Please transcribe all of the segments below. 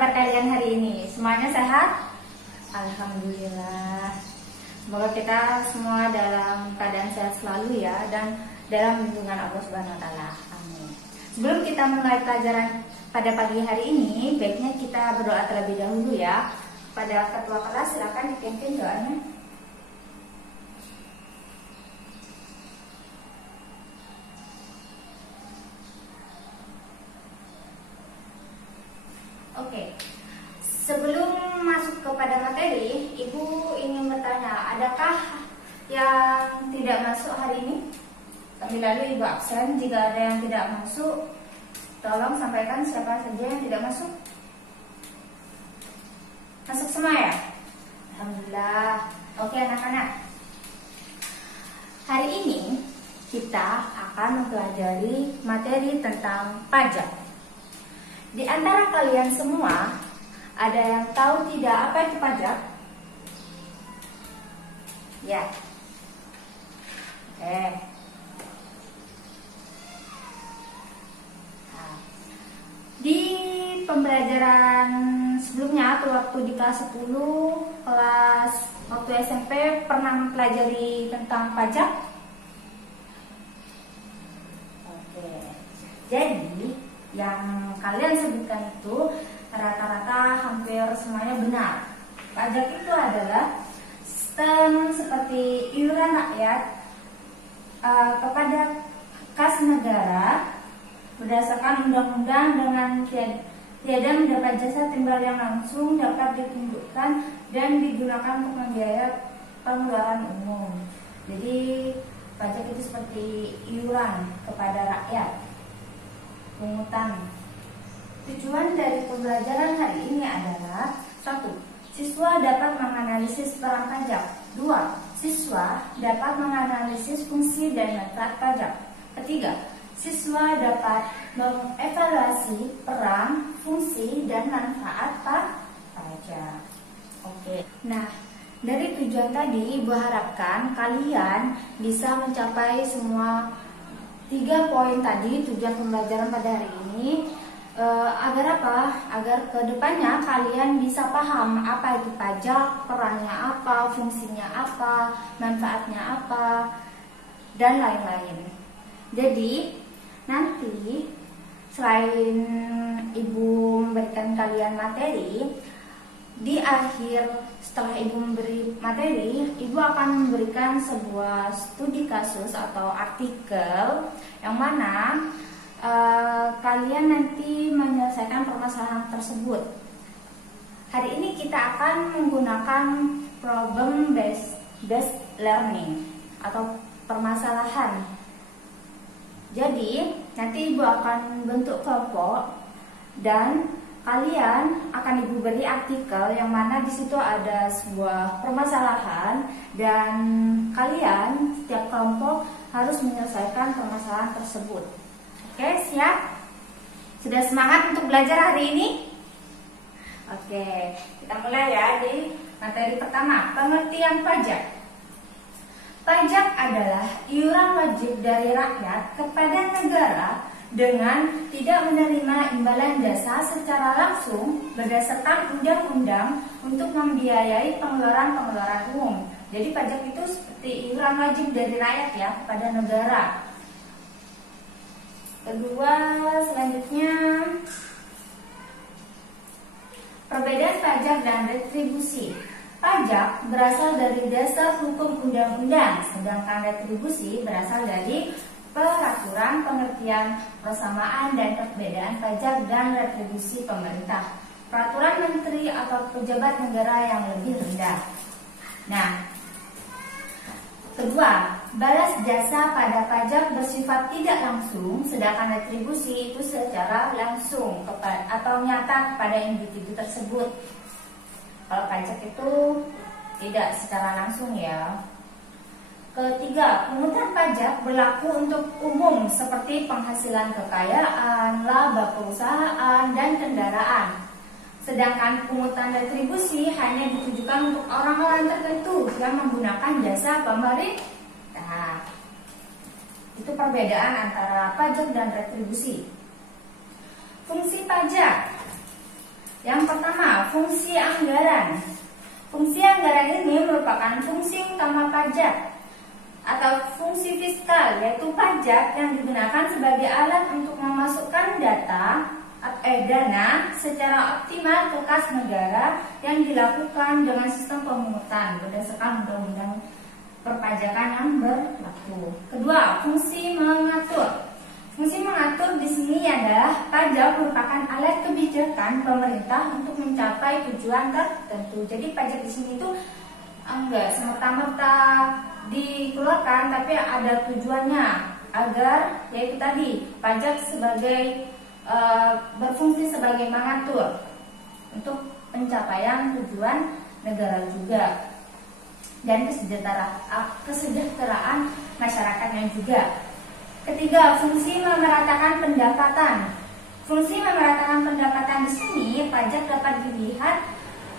kabar kalian hari ini? Semuanya sehat? Alhamdulillah. Semoga kita semua dalam keadaan sehat selalu ya, dan dalam lindungan Allah Subhanahu wa taala. Amin. Sebelum kita mulai pelajaran pada pagi hari ini, baiknya kita berdoa terlebih dahulu ya. Pada ketua kelas silakan dipimpin doanya. Oke, sebelum masuk kepada materi, Ibu ingin bertanya, adakah yang tidak masuk hari ini? Tapi lalu Ibu absen. Jika ada yang tidak masuk, tolong sampaikan siapa saja yang tidak masuk. Masuk semua ya? Alhamdulillah. Oke anak-anak, hari ini kita akan mempelajari materi tentang pajak. Di antara kalian semua, ada yang tahu tidak apa itu pajak? Ya. Oke. Nah, di pembelajaran sebelumnya atau waktu di kelas 10, kelas waktu SMP pernah mempelajari tentang pajak? Oke. Jadi yang kalian sebutkan itu rata-rata hampir semuanya benar. Pajak itu adalah sistem seperti iuran rakyat kepada kas negara berdasarkan undang-undang, dengan tiada mendapat jasa timbal yang langsung dapat ditunjukkan dan digunakan untuk membiayai pengeluaran umum. Jadi pajak itu seperti iuran kepada rakyat, pungutan. Tujuan dari pembelajaran hari ini adalah: 1. Siswa dapat menganalisis peran pajak. 2. Siswa dapat menganalisis fungsi dan manfaat pajak. Ketiga, siswa dapat mengevaluasi peran, fungsi, dan manfaat pajak. Oke. Nah, dari tujuan tadi, Ibu harapkan kalian bisa mencapai semua 3 poin tadi tujuan pembelajaran pada hari ini. Agar apa? Agar kedepannya kalian bisa paham apa itu pajak, perannya apa, fungsinya apa, manfaatnya apa, dan lain-lain. Jadi nanti selain Ibu memberikan kalian materi, di akhir setelah Ibu memberi materi, Ibu akan memberikan sebuah studi kasus atau artikel yang mana kalian nanti menyelesaikan permasalahan tersebut. Hari ini kita akan menggunakan problem based learning atau permasalahan. Jadi nanti Ibu akan bentuk kelompok dan kalian akan Ibu beri artikel yang mana di situ ada sebuah permasalahan, dan kalian setiap kelompok harus menyelesaikan permasalahan tersebut. Oke, siap? Sudah semangat untuk belajar hari ini? Oke, kita mulai ya di materi pertama, pengertian pajak. Pajak adalah iuran wajib dari rakyat kepada negara dengan tidak menerima imbalan jasa secara langsung berdasarkan undang-undang untuk membiayai pengeluaran umum. Jadi pajak itu seperti iuran wajib dari rakyat ya kepada negara. Kedua, selanjutnya perbedaan pajak dan retribusi. Pajak berasal dari dasar hukum undang-undang, sedangkan retribusi berasal dari peraturan pengertian persamaan dan perbedaan pajak dan retribusi pemerintah, peraturan menteri atau pejabat negara yang lebih rendah. Nah, kedua, balas jasa pada pajak bersifat tidak langsung, sedangkan retribusi itu secara langsung atau nyata kepada individu tersebut. Kalau pajak itu tidak secara langsung ya. Ketiga, pungutan pajak berlaku untuk umum seperti penghasilan kekayaan, laba perusahaan, dan kendaraan. Sedangkan pungutan retribusi hanya ditujukan untuk orang-orang tertentu yang menggunakan jasa pemerintah. Itu perbedaan antara pajak dan retribusi. Fungsi pajak. Yang pertama, fungsi anggaran. Fungsi anggaran ini merupakan fungsi utama pajak atau fungsi fiskal, yaitu pajak yang digunakan sebagai alat untuk memasukkan dana secara optimal ke kas negara yang dilakukan dengan sistem pemungutan berdasarkan undang-undang perpajakan yang berlaku. Kedua, fungsi mengatur. Fungsi mengatur di sini adalah pajak merupakan alat kebijakan pemerintah untuk mencapai tujuan tertentu. Jadi pajak di sini itu enggak semerta-merta dikeluarkan, tapi ada tujuannya agar yaitu tadi pajak sebagai berfungsi sebagai mengatur untuk pencapaian tujuan negara juga dan kesejahteraan masyarakatnya juga. Ketiga, fungsi memeratakan pendapatan. Fungsi memeratakan pendapatan di sini pajak dapat dilihat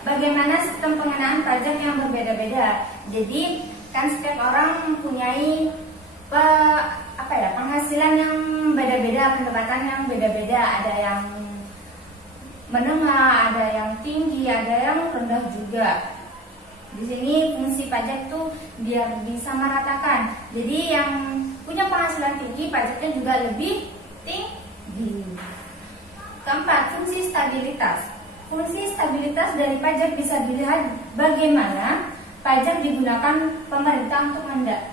bagaimana sistem pengenaan pajak yang berbeda-beda. Jadi kan setiap orang mempunyai penghasilan yang beda-beda, pendapatan yang beda-beda. Ada yang menengah, ada yang tinggi, ada yang rendah juga. Di sini fungsi pajak tuh biar disamaratakan. Jadi yang punya penghasilan tinggi pajaknya juga lebih tinggi. Keempat, fungsi stabilitas. Fungsi stabilitas dari pajak bisa dilihat bagaimana pajak digunakan pemerintah untuk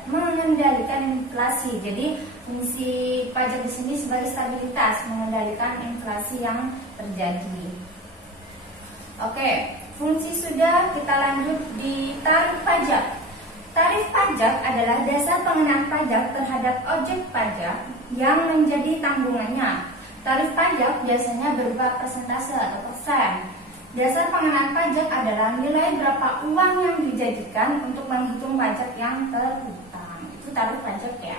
mengendalikan inflasi. Jadi fungsi pajak di sini sebagai stabilitas, mengendalikan inflasi yang terjadi. Oke, fungsi sudah, kita lanjut di tarif pajak. Tarif pajak adalah dasar pengenaan pajak terhadap objek pajak yang menjadi tanggungannya. Tarif pajak biasanya berupa persentase atau persen. Dasar pengenaan pajak adalah nilai berapa uang yang dijadikan untuk menghitung pajak yang terhutang. Itu tarif pajak ya.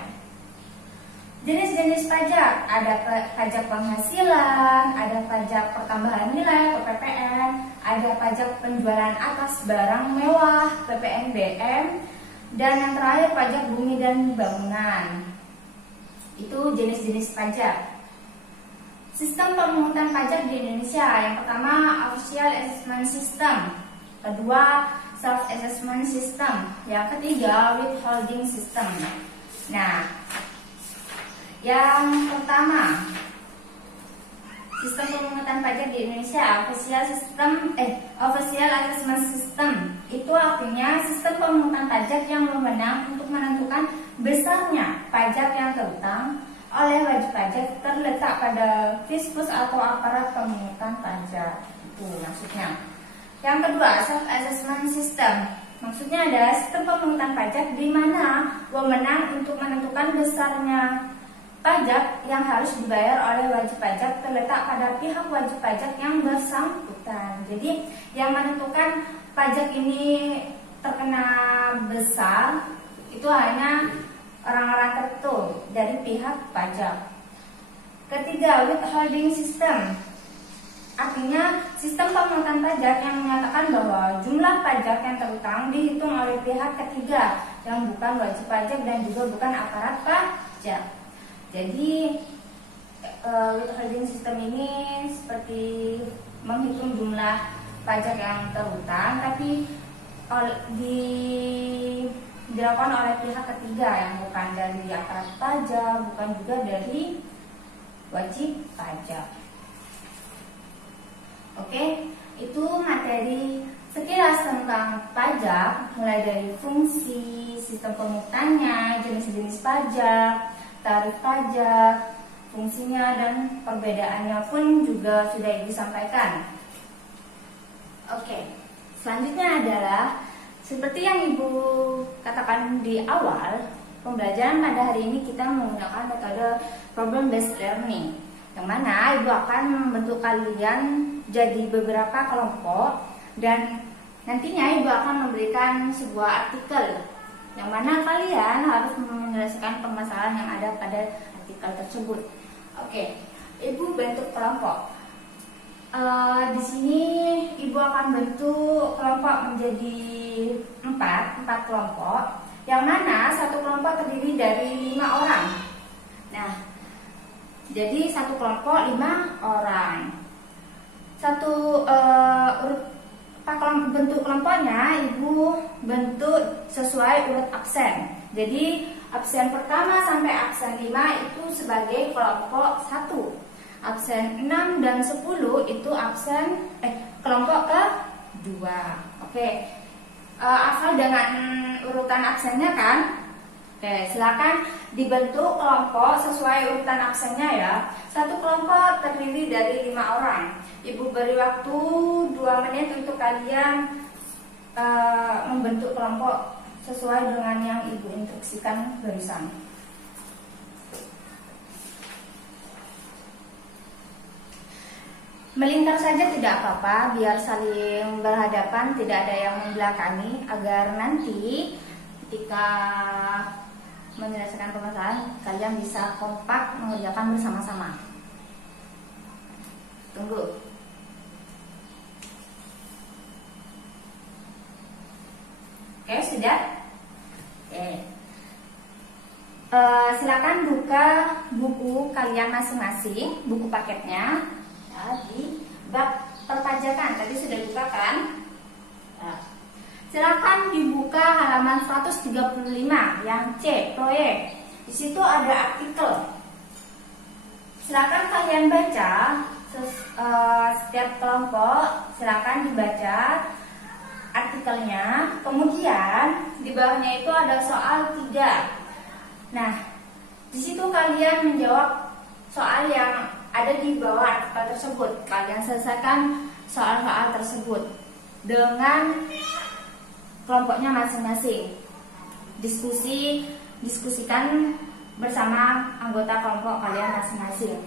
Jenis-jenis pajak, ada pajak penghasilan, ada pajak pertambahan nilai atau PPN, ada pajak penjualan atas barang mewah PPNBM, dan yang terakhir pajak bumi dan bangunan. Itu jenis-jenis pajak. Sistem pemungutan pajak di Indonesia, yang pertama Official Assessment System, kedua Self Assessment System, yang ketiga Withholding System. Nah, yang pertama sistem pemungutan pajak di Indonesia, Official Assessment System. Itu artinya sistem pemungutan pajak yang mewenang untuk menentukan besarnya pajak yang terhutang oleh wajib pajak terletak pada fiskus atau aparat pemungutan pajak. Itu maksudnya. Yang kedua, Self Assessment System. Maksudnya adalah sistem pemungutan pajak di mana wewenang untuk menentukan besarnya pajak yang harus dibayar oleh wajib pajak terletak pada pihak wajib pajak yang bersangkutan. Jadi yang menentukan pajak ini terkena besar itu hanya orang-orang tertentu dari pihak pajak. Ketiga, Withholding System. Artinya sistem pemungutan pajak yang menyatakan bahwa jumlah pajak yang terhutang dihitung oleh pihak ketiga yang bukan wajib pajak dan juga bukan aparat pajak. Jadi withholding system ini seperti menghitung jumlah pajak yang terhutang, tapi dilakukan oleh pihak ketiga yang bukan dari aparat pajak, bukan juga dari wajib pajak. Oke, itu materi sekilas tentang pajak, mulai dari fungsi, sistem pemungutannya, jenis-jenis pajak, tarif pajak, fungsinya, dan perbedaannya pun juga sudah disampaikan. Oke, selanjutnya adalah seperti yang Ibu katakan di awal, pembelajaran pada hari ini kita menggunakan metode problem based learning, yang mana Ibu akan membentuk kalian jadi beberapa kelompok dan nantinya Ibu akan memberikan sebuah artikel yang mana kalian harus menyelesaikan permasalahan yang ada pada artikel tersebut. Oke, Ibu bentuk kelompok. Di sini Ibu akan bentuk kelompok menjadi empat kelompok, yang mana satu kelompok terdiri dari 5 orang. Nah, jadi satu kelompok 5 orang. Satu bentuk kelompoknya Ibu bentuk sesuai urut absen. Jadi absen pertama sampai absen 5 itu sebagai kelompok 1. Absen 6 dan 10 itu kelompok ke-2. Oke. Asal dengan urutan absennya kan? Oke, silakan dibentuk kelompok sesuai urutan absennya ya. Satu kelompok terdiri dari 5 orang. Ibu beri waktu 2 menit untuk kalian membentuk kelompok sesuai dengan yang Ibu instruksikan barusan. Melingkar saja tidak apa-apa, biar saling berhadapan, tidak ada yang membelakangi, agar nanti ketika menyelesaikan permasalahan kalian bisa kompak mengerjakan bersama-sama. Tunggu. Oke, sudah? Oke. Silakan buka buku kalian masing-masing, buku paketnya ya, di bab perpajakan. Tadi sudah buka kan? Ya. Silakan dibuka halaman 135 yang C, proyek. Di situ ada artikel. Silakan kalian baca setiap kelompok. Silakan dibaca artikelnya. Kemudian di bawahnya itu ada soal 3. Nah, di situ kalian menjawab soal yang ada di bawah artikel tersebut. Kalian selesaikan soal-soal tersebut dengan kelompoknya masing-masing. Diskusikan bersama anggota kelompok kalian masing-masing.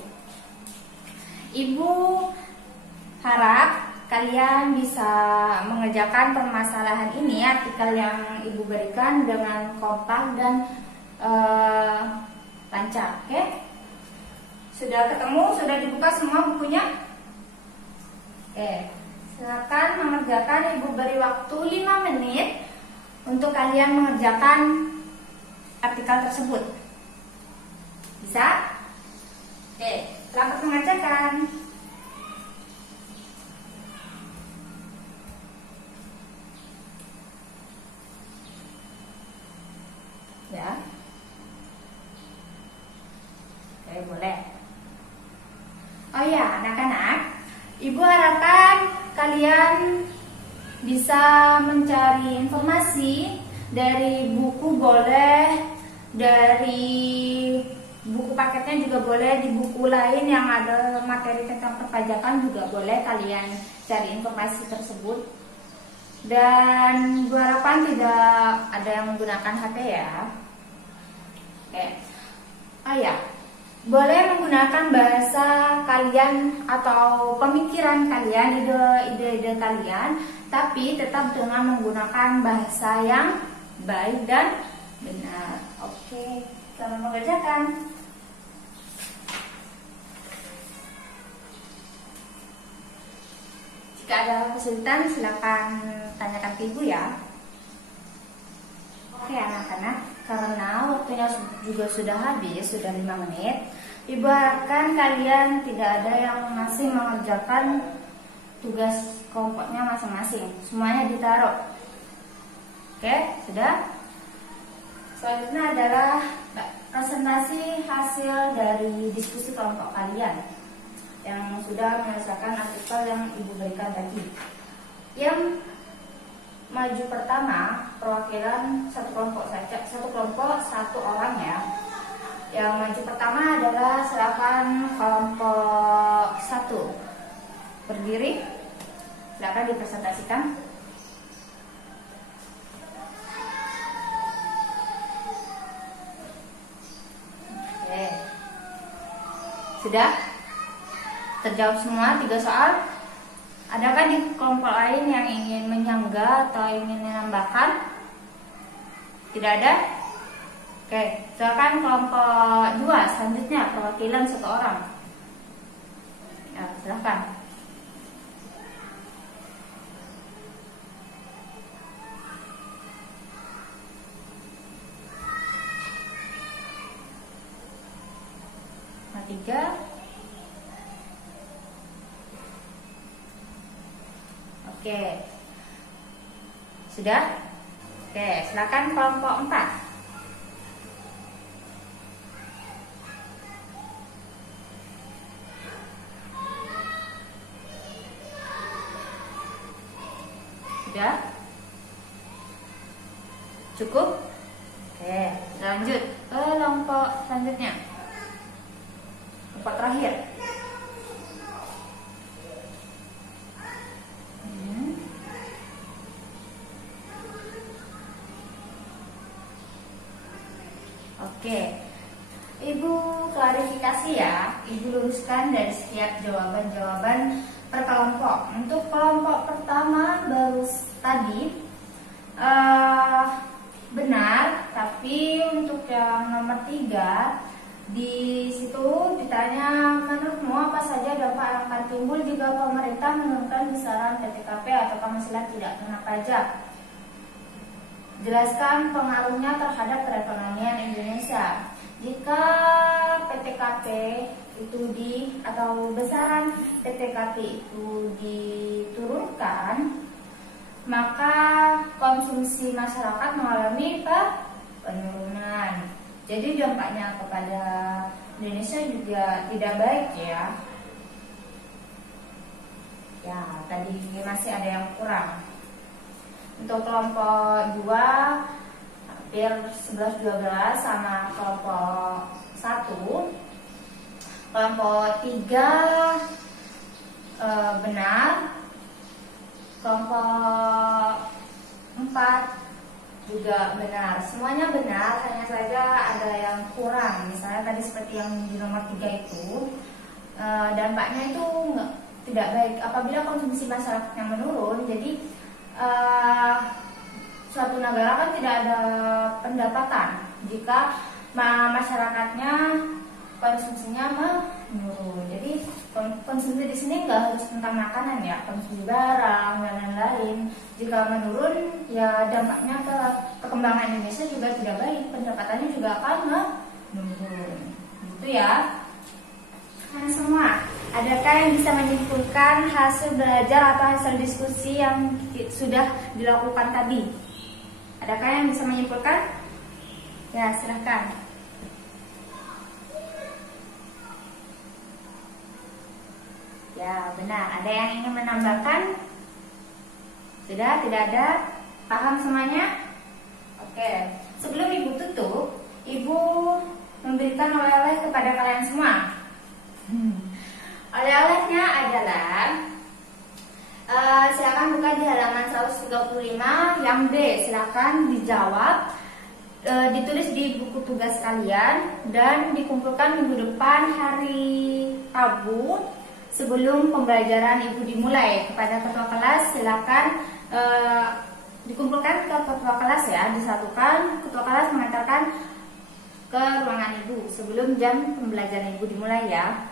Ibu harap kalian bisa mengerjakan permasalahan ini, artikel yang Ibu berikan dengan kompak dan lancar. Oke? Sudah ketemu? Sudah dibuka semua bukunya? Oke. Silakan mengerjakan. Ibu beri waktu 5 menit untuk kalian mengerjakan artikel tersebut. Bisa? Oke, selamat mengerjakan. Ya. Oke, boleh. Oh ya, anak-anak, Ibu harapkan kalian bisa mencari informasi dari buku, boleh dari buku paketnya juga boleh, di buku lain yang ada materi tentang perpajakan juga boleh kalian cari informasi tersebut. Dan Ibu harapkan tidak ada yang menggunakan HP ya. Oke. Oh ya, boleh menggunakan bahasa kalian atau pemikiran kalian, ide-ide kalian, tapi tetap dengan menggunakan bahasa yang baik dan benar. Oke, selamat mengerjakan. Jika ada kesulitan silakan tanyakan ke Ibu ya. Oke anak-anak, karena waktunya juga sudah habis, sudah 5 menit, Ibu harapkan kalian tidak ada yang masih mengerjakan tugas kelompoknya masing-masing. Semuanya ditaruh. Oke, sudah? Selanjutnya adalah presentasi hasil dari diskusi kelompok kalian yang sudah menyelesaikan artikel yang Ibu berikan tadi. Yang maju pertama perwakilan satu kelompok saja, satu orang ya. Yang maju pertama adalah silakan kelompok 1 berdiri, silakan dipresentasikan. Oke, sudah terjawab semua 3 soal. Adakah di kelompok lain yang ingin menyangga atau ingin menambahkan? Tidak ada? Oke, silakan kelompok 2 selanjutnya perwakilan 1 orang. Ya, silakan. Nah, 3. Oke. Sudah? Oke, silakan kelompok 4. Sudah? Cukup? Oke, lanjut ke kelompok selanjutnya. Kelompok terakhir. Oke, Ibu klarifikasi ya, Ibu luruskan dari setiap jawaban-jawaban per kelompok. Untuk kelompok pertama baru tadi benar, tapi untuk yang nomor 3 di situ ditanya, menurutmu apa saja dampak yang akan timbul jika pemerintah menurunkan besaran PTKP atau penghasilan tidak kena pajak? Jelaskan pengaruhnya terhadap perekonomian Indonesia. Jika PTKP itu atau besaran PTKP itu diturunkan, maka konsumsi masyarakat mengalami penurunan. Jadi dampaknya kepada Indonesia juga tidak baik ya. Ya, tadi masih ada yang kurang. Untuk kelompok 2 hampir 11-12 sama kelompok 1. Kelompok 3 benar. Kelompok 4 juga benar. Semuanya benar, hanya saja ada yang kurang. Misalnya tadi seperti yang di nomor 3 itu, dampaknya itu tidak baik apabila konsumsi masyarakatnya menurun. Jadi suatu negara kan tidak ada pendapatan jika masyarakatnya konsumsinya menurun. Jadi konsumsi di sini nggak harus tentang makanan ya, konsumsi barang dan lain-lain. Jika menurun, ya dampaknya ke perkembangan Indonesia juga tidak baik, pendapatannya juga akan menurun. Gitu ya. Nah, semua, adakah yang bisa menyimpulkan hasil belajar atau hasil diskusi yang sudah dilakukan tadi? Adakah yang bisa menyimpulkan? Ya, silahkan. Ya, benar. Ada yang ingin menambahkan? Sudah? Tidak ada? Paham semuanya? Oke. Sebelum Ibu tutup, Ibu memberikan oleh-oleh kepada kalian semua. Oleh-olehnya adalah silakan buka di halaman 135 yang B, silakan dijawab, ditulis di buku tugas kalian dan dikumpulkan minggu depan hari Rabu sebelum pembelajaran Ibu dimulai. Kepada ketua kelas silakan dikumpulkan ke ketua kelas ya, disatukan, ketua kelas mengantarkan ke ruangan Ibu sebelum jam pembelajaran Ibu dimulai ya.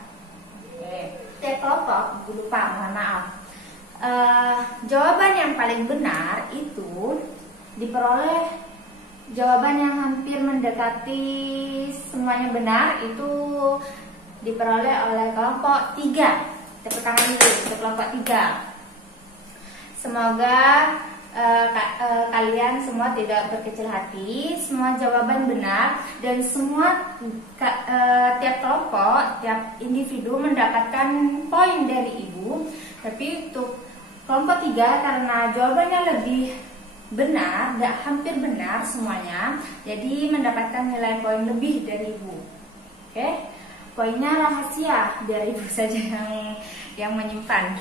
Tiap kelompok, Ibu lupa, mohon maaf. Jawaban yang paling benar itu diperoleh, jawaban yang hampir mendekati semuanya benar itu diperoleh oleh kelompok 3. Tepuk tangan dulu untuk kelompok 3. Semoga kalian semua tidak berkecil hati, semua jawaban benar dan semua tiap kelompok, tiap individu mendapatkan poin dari Ibu. Tapi untuk kelompok 3 karena jawabannya lebih benar, hampir benar semuanya, jadi mendapatkan nilai poin lebih dari Ibu. Oke, poinnya rahasia, biar Ibu saja yang menyimpan.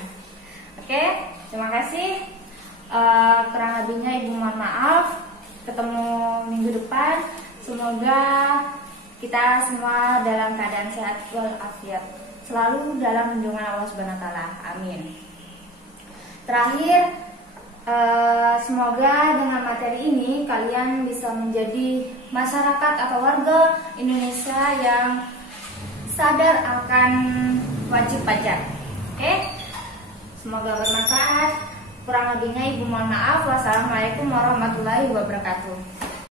Oke, terima kasih. Kurang lebihnya Ibu mohon maaf. Ketemu minggu depan. Semoga kita semua dalam keadaan sehat walafiat, selalu dalam lindungan Allah Subhanahu wa taala. Amin. Terakhir, semoga dengan materi ini kalian bisa menjadi masyarakat atau warga Indonesia yang sadar akan wajib pajak. Oke? Semoga bermanfaat. Kurang lebihnya Ibu mohon maaf. Wassalamualaikum warahmatullahi wabarakatuh.